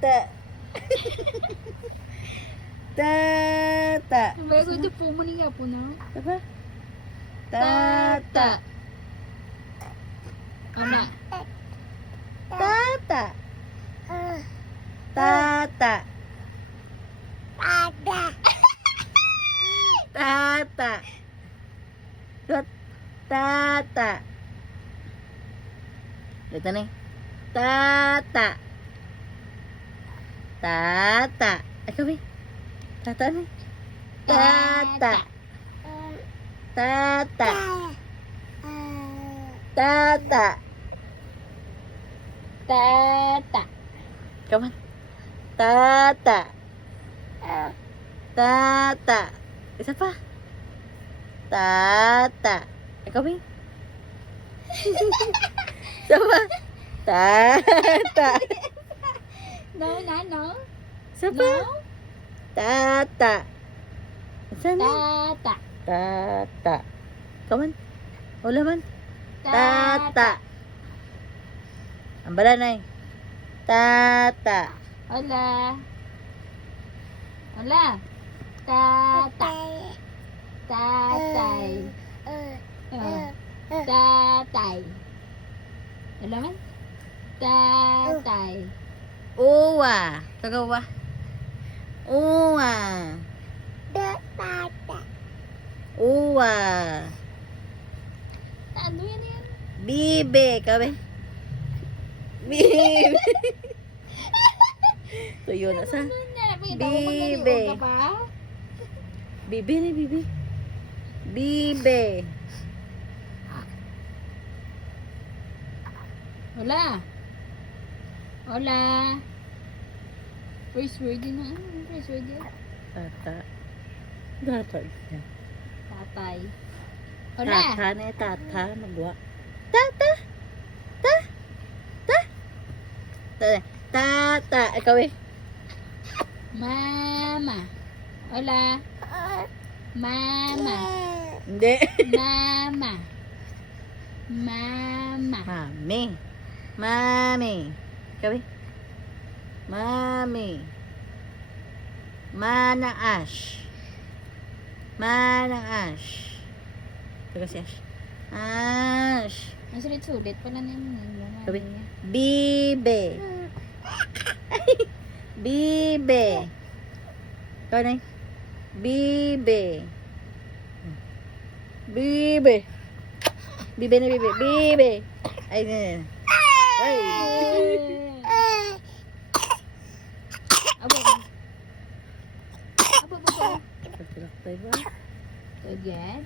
Tata. Tata. Bago ito po mo niya po na. Apa? Tata. Ana. Tata. Tata. Tata. Lut. Tata. Ito na. Tata. Tata. Ikaw ba? Tata na. Tata. Tata. Tata. Tata. Come on. Tata. Tata. Isa pa. Tata. Ikaw ba? Isa pa. Tata. No, no, no. Isa pa. No. Tata. Isa na. Tata. Tata. Come on. Wala man. Tata. Ang bala na eh. Tata. Hola. Hola. Tata. Tatay. Tatay. Hola man. Tatay. Uwa. Tagawa. Uwa. Uwa. Ano yan yan? Bibe. Kabe. Bibe. Tuyo na sa. Bibe. Bibe. Bibe ni bibe. Bibe. Hola. Hola. First word din na. Ano first word din? Tata. Tata. Tatay. Hola. Tata na eh. Tata. Magwa. Tata. Ta. Ta. Ta. Tata. Ikaw eh. Mama. Hola. Mama. Hindi. Mama. Mama. Mami. Mami. Ikaw eh. Mami. Manang Ash. Manang Ash. Ito si Ash. Ash. Ang sulit-sulit pala na yun. Sabi, Bibe. Bibe. Ikaw na eh. Bibe. Bibe. Bibe na bibe. Bibe. Ay, ay. Ay. Abo. Abo, abo. Pagkilak tayo ba? Again.